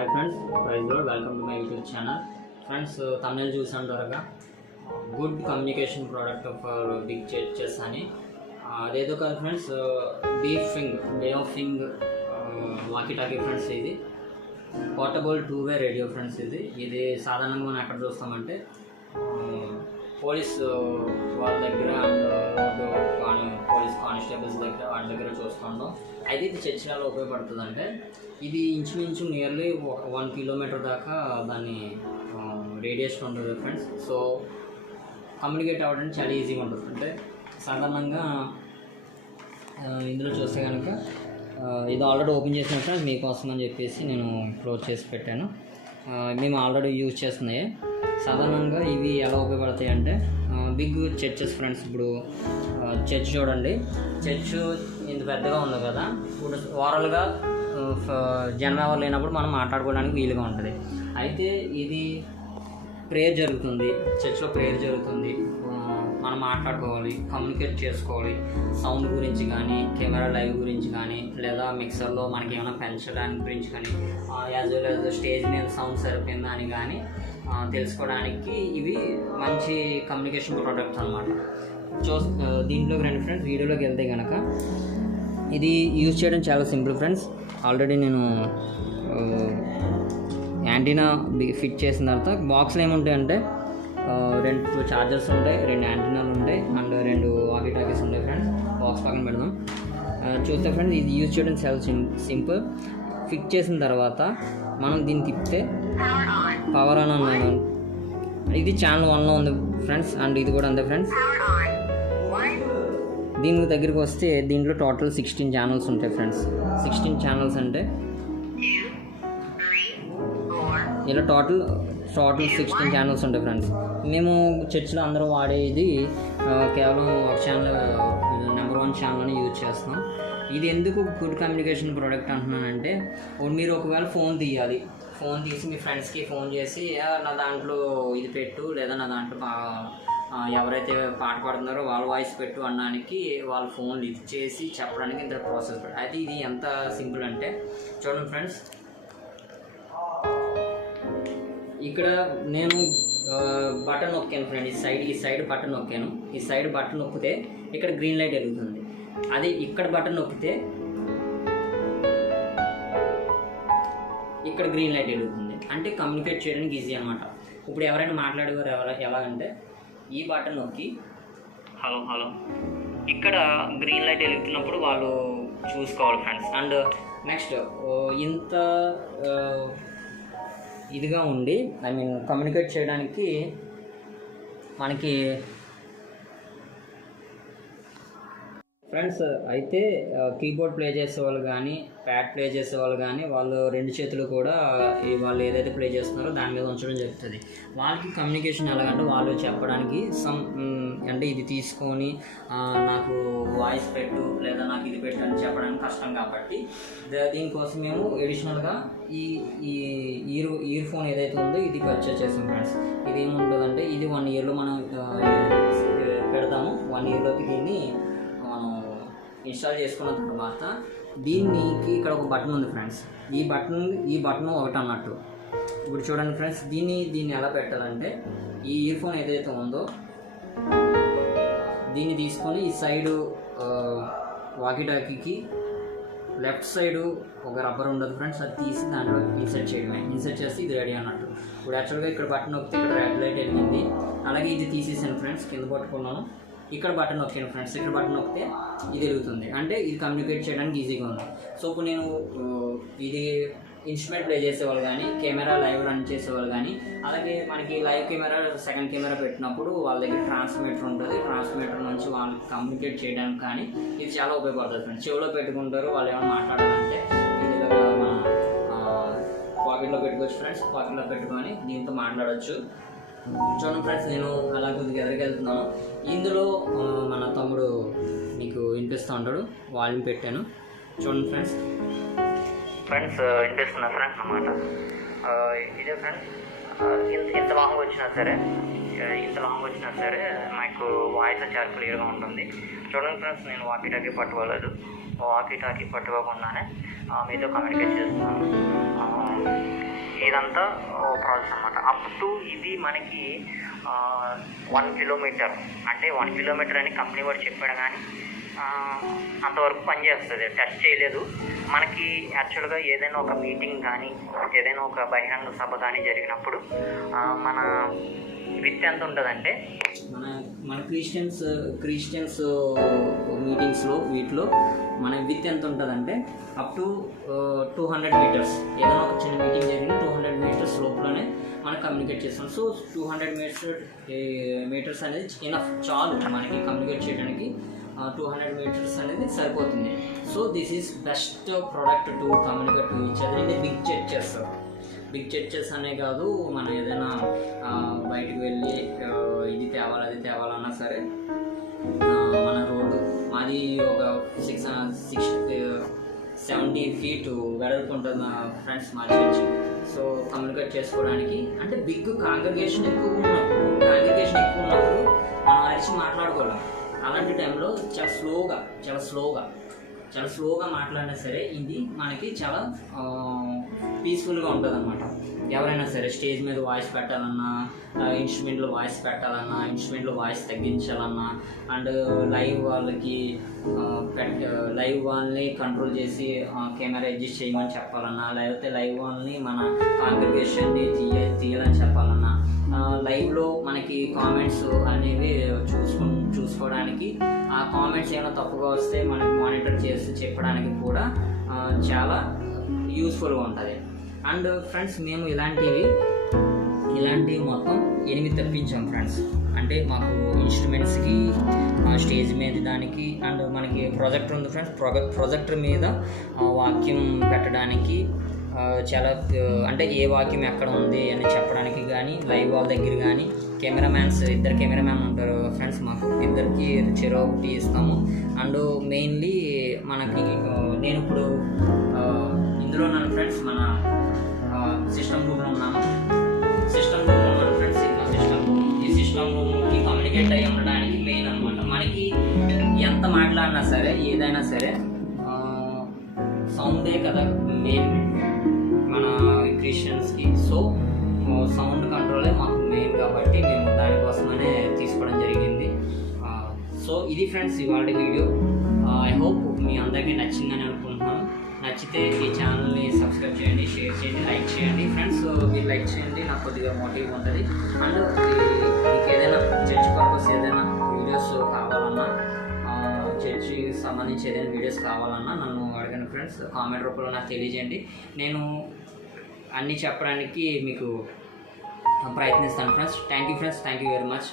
Hi friends, praise lord. Welcome to my YouTube channel. Friends, తమిళ చూసాను త్వరగా good communication product for big churches అని. అదేదో కాదు ఫ్రెండ్స్, way of thing walkie talkie friends. ఇది పోర్టబుల్ 2-way రేడియో ఫ్రెండ్స్. ఇది సాధారణంగా మనం ఎక్కడ చూస్తామంటే పోలీస్ వాళ్ళ దగ్గర అండ్ పోలీస్ కానిస్టేబుల్స్ దగ్గర వాటి దగ్గర చూస్తుంటాం. అయితే ఇది చర్చిలలో ఉపయోగపడుతుంది. అంటే ఇది ఇంచుమించు నియర్లీ 1 కిలోమీటర్ దాకా దాన్ని రేడియేషన్ ఉంటుంది ఫ్రెండ్స్. సో కమ్యూనికేట్ అవ్వడానికి చాలా ఈజీగా ఉంటుంది. అంటే సాధారణంగా ఇందులో చూస్తే కనుక ఇది ఆల్రెడీ ఓపెన్ చేసిన ఫ్రెండ్స్ మీకోసం అని చెప్పేసి నేను క్లోజ్ చేసి పెట్టాను. మేము ఆల్రెడీ యూజ్ చేస్తున్నాయి. సాధారణంగా ఇవి ఎలా ఉపయోగపడతాయి అంటే బిగ్ చర్చెస్ ఫ్రెండ్స్. ఇప్పుడు చర్చ్ చూడండి, చర్చ్ ఇంత పెద్దగా ఉంది కదా. ఇప్పుడు ఓవరాల్గా జనం ఎవరు లేనప్పుడు మనం మాట్లాడుకోవడానికి వీలుగా ఉంటుంది. అయితే ఇది ప్రేయర్ జరుగుతుంది, చర్చ్లో ప్రేయర్ జరుగుతుంది, మనం మాట్లాడుకోవాలి, కమ్యూనికేట్ చేసుకోవాలి. సౌండ్ గురించి కానీ, కెమెరా లైవ్ గురించి కానీ, లేదా మిక్సర్లో మనకి ఏమైనా పెంచడానికి గురించి కానీ, యాజ్ వెల్ యాజ్ స్టేజ్ మీద సౌండ్ సరిపోయిందా అని కానీ తెలుసుకోవడానికి ఇవి మంచి కమ్యూనికేషన్ ప్రోడక్ట్స్ అన్నమాట. దీంట్లోకి రండి ఫ్రెండ్స్. వీడియోలోకి వెళ్తే కనుక ఇది యూజ్ చేయడం చాలా సింపుల్ ఫ్రెండ్స్. ఆల్రెడీ నేను యాంటీనా ఫిట్ చేసిన తర్వాత బాక్స్లో ఏముంటాయంటే 2 చార్జర్స్ ఉంటాయి, 2 యాంటీనాలు ఉంటాయి అండ్ 2 వాకీ టాకీస్ ఉంటాయి ఫ్రెండ్స్. బాక్స్ పక్కన పెడదాం. చూస్తే ఫ్రెండ్స్ ఇది యూజ్ చేయడం చాలా సింపుల్. ఫిట్ చేసిన తర్వాత మనం దీన్ని తిప్పితే పవర్ ఆన్ అన్నాను. ఇది ఛానల్ 1లో ఉంది ఫ్రెండ్స్ అండ్ ఇది కూడా అంతే ఫ్రెండ్స్. దీని దగ్గరికి వస్తే దీంట్లో టోటల్ 16 ఛానల్స్ ఉంటాయి ఫ్రెండ్స్. 16 ఛానల్స్ అంటే ఇలా టోటల్ 16 ఛానల్స్ ఉంటాయి ఫ్రెండ్స్. మేము చర్చిలో అందరూ వాడేది కేవలం ఒక ఛానల్, నెంబర్ 1 ఛానల్ని యూజ్ చేస్తాం. ఇది ఎందుకు గుడ్ కమ్యూనికేషన్ ప్రోడక్ట్ అంటున్నానంటే, మీరు ఒకవేళ ఫోన్ తీసి మీ ఫ్రెండ్స్కి ఫోన్ చేసి నా దాంట్లో ఇది పెట్టు, లేదా నా దాంట్లో ఎవరైతే పాట పాడుతున్నారో వాళ్ళ వాయిస్ పెట్టు అనడానికి వాళ్ళ ఫోన్ లిఫ్ట్ చేసి చెప్పడానికి ఇంత ప్రాసెస్. అయితే ఇది ఎంత సింపుల్ అంటే చూడండి ఫ్రెండ్స్, ఇక్కడ నేను బటన్ నొక్కాను ఫ్రెండ్. ఈ సైడ్ బటన్ నొక్కాను. ఈ సైడ్ బటన్ నొక్కితే ఇక్కడ గ్రీన్ లైట్ వెలుగుతుంది. అది ఇక్కడ బటన్ నొక్కితే ఇక్కడ గ్రీన్ లైట్ వెలుగుతుంది. అంటే కమ్యూనికేట్ చేయడానికి ఈజీ అనమాట. ఇప్పుడు ఎవరైనా మాట్లాడేవారు ఎలా అంటే ఈ బటన్ నొక్కి హలో ఇక్కడ గ్రీన్ లైట్ వెలుగుతున్నప్పుడు వాళ్ళు చూసుకోవాలి ఫ్రెండ్స్. అండ్ నెక్స్ట్ ఇంత ఇదిగా ఉండి కమ్యూనికేట్ చేయడానికి మనకి ఫ్రెండ్స్. అయితే కీబోర్డ్ ప్లే చేసేవాళ్ళు కానీ, ప్యాడ్ ప్లే చేసేవాళ్ళు కానీ, వాళ్ళు 2 చేతులు కూడా వాళ్ళు ఏదైతే ప్లే చేస్తున్నారో దాని మీద ఉంచడం జరుగుతుంది. వాళ్ళకి కమ్యూనికేషన్ ఎలాగంటే వాళ్ళు చెప్పడానికి అంటే ఇది తీసుకొని నాకు వాయిస్ పెట్టు లేదా నాకు ఇది పెట్టు అని చెప్పడానికి కష్టం. కాబట్టి దీనికోసం మేము ఎడిషనల్గా ఈ ఇయర్ ఫోన్ ఏదైతే ఉందో ఇది పర్చేస్ చేస్తాం ఫ్రెండ్స్. ఇది ఏముంటుందంటే ఇది 1 ఇయర్లో మనం పెడతాము. 1 ఇయర్లోకి దీన్ని మనం ఇన్స్టాల్ చేసుకున్న తర్వాత దీనికి ఇక్కడ ఒక బటన్ ఉంది ఫ్రెండ్స్. ఈ బటన్ ఒకటి అన్నట్టు. ఇప్పుడు చూడండి ఫ్రెండ్స్, దీన్ని ఎలా పెట్టాలంటే ఈ ఇయర్ ఫోన్ ఏదైతే ఉందో దీన్ని తీసుకొని ఈ సైడు వాకీ టాకీకి లెఫ్ట్ సైడు ఒక రబ్బర్ ఉండదు ఫ్రెండ్స్, అది తీసి దాంట్లో ఇన్సర్ట్ చేయడమే. ఇన్సర్ట్ చేసి ఇది రెడీ అన్నట్టు. ఇప్పుడు యాక్చువల్గా ఇక్కడ బటన్ నొక్కితే ఇక్కడ రెడ్ లైట్ వెళ్ళింది. అలాగే ఇది తీసేసాను ఫ్రెండ్స్, కింద పట్టుకున్నాను. ఇక్కడ బటన్ నొక్కాను ఫ్రెండ్స్, ఇక్కడ బటన్ నొక్కితే ఇది వెలుగుతుంది. అంటే ఇది కమ్యూనికేట్ చేయడానికి ఈజీగా ఉంది. సో ఇప్పుడు నేను ఇది ఇన్స్ట్రుమెంట్ ప్లే చేసేవాళ్ళు కానీ, కెమెరా లైవ్ రన్ చేసేవాళ్ళు కానీ, అలాగే మనకి లైవ్ కెమెరా, సెకండ్ కెమెరా పెట్టినప్పుడు వాళ్ళ దగ్గర ట్రాన్స్మిటర్ ఉంటుంది. ట్రాన్స్మిటర్ నుంచి వాళ్ళు కమ్యూనికేట్ చేయడానికి కానీ ఇది చాలా ఉపయోగపడుతుంది ఫ్రెండ్స్. చెవిలో పెట్టుకుంటారు, వాళ్ళు ఏమైనా మాట్లాడాలంటే ఇది మన పాకెట్లో పెట్టుకోవచ్చు ఫ్రెండ్స్. పాకెట్లో పెట్టుకొని దీంతో మాట్లాడవచ్చు. చూడండి ఫ్రెండ్స్, నేను అలా కొద్దిగా ఎదురుకెళ్తున్నాను. ఇందులో మన తమ్ముడు మీకు వినిపిస్తూ ఉంటాడు, వాల్యూమ్ పెట్టాను. చూడండి ఫ్రెండ్స్ వినిపిస్తున్నా ఫ్రెండ్స్ అన్నమాట. ఇదే ఫ్రెండ్స్, ఇంత లాంగ్ వచ్చినా సరే నాకు వాయిస్ చాలా క్లియర్గా ఉంటుంది. చూడండి ఫ్రెండ్స్, నేను వాకీ టాకీ పట్టుకోలేదు. వాకీ టాకీ పట్టుకోకుండానే మీతో కమ్యూనికేట్ చేస్తున్నాను. ఇదంతా ప్రాసెస్ అనమాట. అప్ టు ఇది మనకి 1 కిలోమీటర్, అంటే 1 కిలోమీటర్ అని కంపెనీ వాడు చెప్పాడు, కానీ అంతవరకు పనిచేస్తుంది. టెస్ట్ చేయలేదు. మనకి యాక్చువల్గా ఏదైనా ఒక మీటింగ్ కానీ ఏదైనా ఒక బహిరంగ సభ కానీ జరిగినప్పుడు మన విత్ ఎంత ఉంటుందంటే మన క్రిస్టియన్స్ మీటింగ్స్లో వీటిలో మన విత్ ఎంత ఉంటుందంటే అప్ టు 200 మీటర్స్. ఏదైనా ఒక చిన్న మీటింగ్ జరిగిన 200 మీటర్స్ లోపలనే మనం కమ్యూనికేట్ చేస్తాం. సో 200 మీటర్స్ అనేది ఎనఫ్, చాలు మనకి కమ్యూనికేట్ చేయడానికి. 200 మీటర్స్ అనేది సరిపోతుంది. So this is best product to communicate to each other in big churches అనే కాదు, మనం ఏదైనా బయటకు వెళ్ళి ఇది తేవాలి అది తేవాలన్నా సరే, మన రోడ్డు మాది ఒక 70 feet వెడల్పు ఉంటుంది ఫ్రెండ్స్ మా చర్చి. సో కమ్యూనికేట్ చేసుకోవడానికి అంటే బిగ్ కాంగ్రిగేషన్ ఎక్కువ ఉన్నప్పుడు మనం అరిచి మాట్లాడుకోలేం. అలాంటి టైంలో చాలా స్లోగా మాట్లాడినా సరే ఇది మనకి చాలా పీస్ఫుల్గా ఉంటుంది అనమాట. ఎవరైనా సరే స్టేజ్ మీద వాయిస్ పెట్టాలన్నా, ఇన్స్ట్రుమెంట్లో వాయిస్ పెట్టాలన్నా, ఇన్స్ట్రుమెంట్లో వాయిస్ తగ్గించాలన్నా, అండ్ లైవ్ వాళ్ళని కంట్రోల్ చేసి కెమెరా అడ్జస్ట్ చేయమని చెప్పాలన్నా, లేకపోతే లైవ్ వాళ్ళని మన కాంగ్రిగేషన్ని తీయాలని చెప్పాలన్నా, లైవ్లో మనకి కామెంట్స్ అనేవి చూసుకోవడానికి, ఆ కామెంట్స్ ఏమైనా తప్పుగా వస్తే మనకి మానిటర్ చేసి చెప్పడానికి కూడా చాలా యూస్ఫుల్గా ఉంటుంది. అండ్ ఫ్రెండ్స్ మేము ఇలాంటివి మొత్తం 8 తెప్పించాం ఫ్రెండ్స్. అంటే మాకు ఇన్స్ట్రుమెంట్స్కి, స్టేజ్ మీద దానికి, అండ్ మనకి ప్రొజెక్టర్ ఉంది ఫ్రెండ్స్. ప్రొజెక్టర్ మీద వాక్యం పెట్టడానికి, చాలా అంటే ఏ వాక్యం ఎక్కడ ఉంది అని చెప్పడానికి కానీ, లైవ్ వాళ్ళ దగ్గర కానీ, ఇద్దరు కెమెరామ్యాన్ ఉంటారు ఫ్రెండ్స్. మాకు ఇద్దరికి చెరొకటి ఇస్తాము. అండ్ మెయిన్లీ మనకి నేను ఇప్పుడు ఇందులో ఉన్నాను ఫ్రెండ్స్, మన సిస్టమ్ రూమ్లో ఉన్నాను ఫ్రెండ్స్. ఈ సిస్టమ్ రూమ్కి కమ్యూనికేట్ అయ్యి ఉండడానికి మెయిన్ అనమాట. మనకి ఎంత మాట్లాడినా సరే, ఏదైనా సరే సౌండే కదా మెయిన్ మన క్రిస్టియన్స్కి. సో సౌండ్ కంట్రోలే మాకు మెయిన్ కాబట్టి మేము దానికోసమనే తీసుకోవడం జరిగింది. సో ఇది ఫ్రెండ్స్ ఇవాళ వీడియో. ఐ హోప్ మీ అందరికీ నచ్చిందని అనుకుంటున్నాను. నచ్చితే ఈ ఛానల్ని సబ్స్క్రైబ్ చేయండి, షేర్ చేయండి, లైక్ చేయండి ఫ్రెండ్స్. మీరు లైక్ చేయండి, నాకు కొద్దిగా మోటివ్ ఉంటుంది. అండ్ మీకు ఏదైనా చర్చ్ పర్పస్ ఏదైనా వీడియోస్ కావాలన్నా, చర్చికి సంబంధించి ఏదైనా వీడియోస్ కావాలన్నా నన్ను అడగండి ఫ్రెండ్స్. కామెంట్ రూపంలో నాకు తెలియజేయండి. నేను అన్నీ చెప్పడానికి మీకు ప్రయత్నిస్తాను friends. Thank you friends, thank you very much.